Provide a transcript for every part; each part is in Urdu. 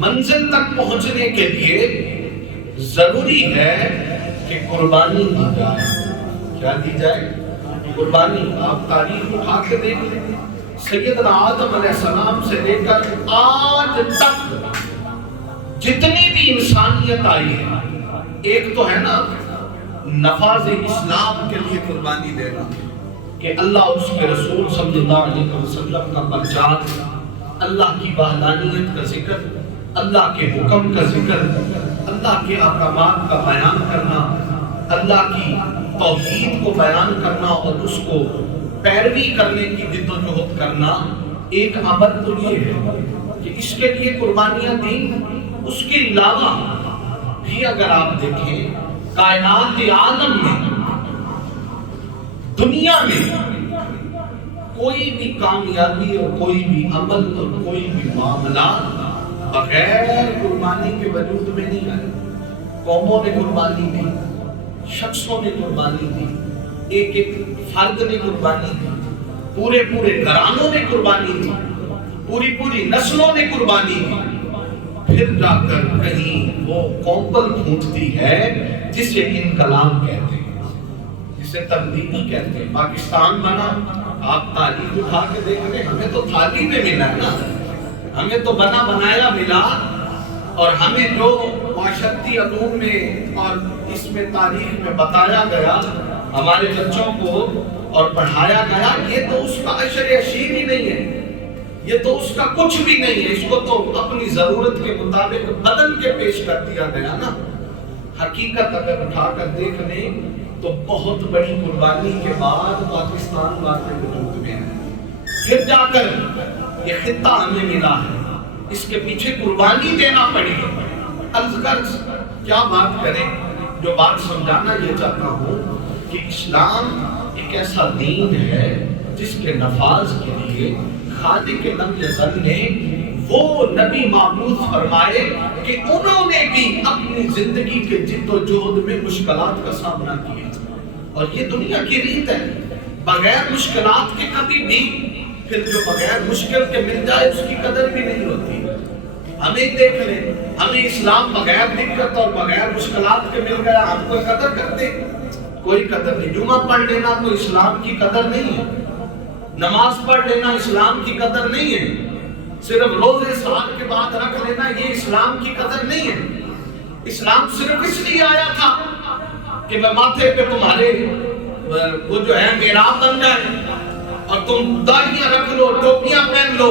منزل تک پہنچنے کے لیے ضروری ہے کہ قربانی دی جائے. کیا دی جائے؟ قربانی. آپ تاریخ اٹھا کے دیکھ لیں، سیدنا آدم علیہ السلام سے لے کر آج تک جتنی بھی انسانیت آئی ہے، ایک تو ہے نا نفاذ اسلام کے لیے قربانی دینا، کہ اللہ اس کے رسول صلی اللہ علیہ وسلم کا پرچار، اللہ کی وحدانیت کا ذکر، اللہ کے حکم کا ذکر، اللہ کے احکامات کا بیان کرنا، اللہ کی توحید کو بیان کرنا اور اس کو پیروی کرنے کی جد و جہد کرنا. ایک عمل تو یہ ہے کہ اس کے لیے قربانیاں دیں. اس کے علاوہ بھی اگر آپ دیکھیں کائنات عالم میں، دنیا میں کوئی بھی کامیابی اور کوئی بھی عمل اور کوئی بھی معاملہ بغیر قربانی کے وجود میں نہیں آئے. قوموں نے قربانی دی، شخصوں نے قربانی دی، ایک ایک فرد نے قربانی دی، پورے گھرانوں نے قربانی دی، پوری نسلوں نے قربانی دی. پھر جا کر کہیں وہ کومپل پھوٹتی ہے جسے انقلاب کہتے ہیں، جسے تبدیلی کہتے ہیں. پاکستان بنا، آپ تاریخ اٹھا کے دیکھ لیں، ہمیں تو تھالی میں ملا ہے نا، ہمیں تو بنا بنایا ملا. اور ہمیں جو معاشرتی علوم میں اور اس میں تاریخ میں بتایا گیا ہمارے بچوں کو اور پڑھایا گیا، یہ تو اس کا عشر اشیر ہی نہیں ہے، یہ تو اس کا کچھ بھی نہیں ہے. اس کو تو اپنی ضرورت کے مطابق بدل کے پیش کر دیا گیا نا. حقیقت اگر اٹھا کر دیکھ لیں تو بہت بڑی قربانی کے بعد پاکستان واقعی وجود میں ہے. پھر جا کر یہ خطہ ہمیں ملا ہے، اس کے پیچھے قربانی دینا پڑی. الغرض کیا بات کریں، جو بات سمجھانا یہ چاہتا ہوں کہ اسلام ایک ایسا دین ہے جس کے نفاذ کے لیے خالق لم یزل نے وہ نبی معبود فرمائے کہ انہوں نے بھی اپنی زندگی کے جد و جہد میں مشکلات کا سامنا کیا. اور یہ دنیا کی ریت ہے، بغیر مشکلات کے کبھی بھی، پھر جو بغیر مشکل کے مل جائے اس کی قدر بھی نہیں ہوتی. ہمیں دیکھ لیں، ہمیں اسلام بغیر دقت اور بغیر مشکلات کے مل گیا، ہم کوئی قدر کرتے؟ کوئی قدر نہیں. جمعہ پڑھ لینا تو اسلام کی قدر نہیں ہے، نماز پڑھ لینا اسلام کی قدر نہیں ہے، صرف روزے سال کے بعد رکھ لینا یہ اسلام کی قدر نہیں ہے. اسلام صرف اس لیے آیا تھا کہ میں ماتھے پہ تمہارے وہ جو ہے محراب بن جائے اور تم داڑھیاں رکھ لو، ٹوپیاں پہن لو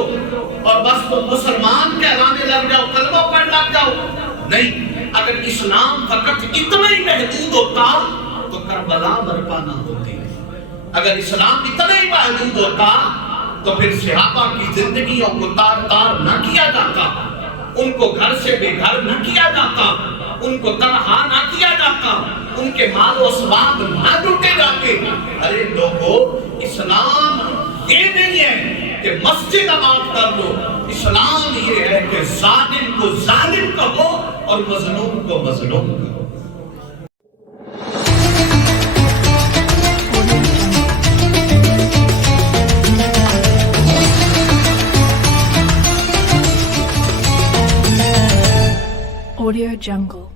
اور بس تم مسلمان کہلانے لگ جاؤ، کلمہ پڑھ لگ جاؤ. نہیں، اگر اسلام فقط اتنا ہی محدود ہوتا تو کربلا برپا نہ ہوتی. اگر اسلام اتنا ہی محدود ہوتا تو پھر صحابہ کی زندگیوں کو تار نہ کیا جاتا، ان کو گھر سے بے گھر نہ کیا جاتا، ان کو تنہا نہ کیا جاتا، ان کے مال و اسباب نہ لوٹے جاتے. ارے لوگوں، اسلام یہ نہیں ہے کہ مسجد آباد کر لو، اسلام یہ ہے کہ ظالم کو ظالم کہو اور مظلوم کو مظلوم کہو. Audio Jungle.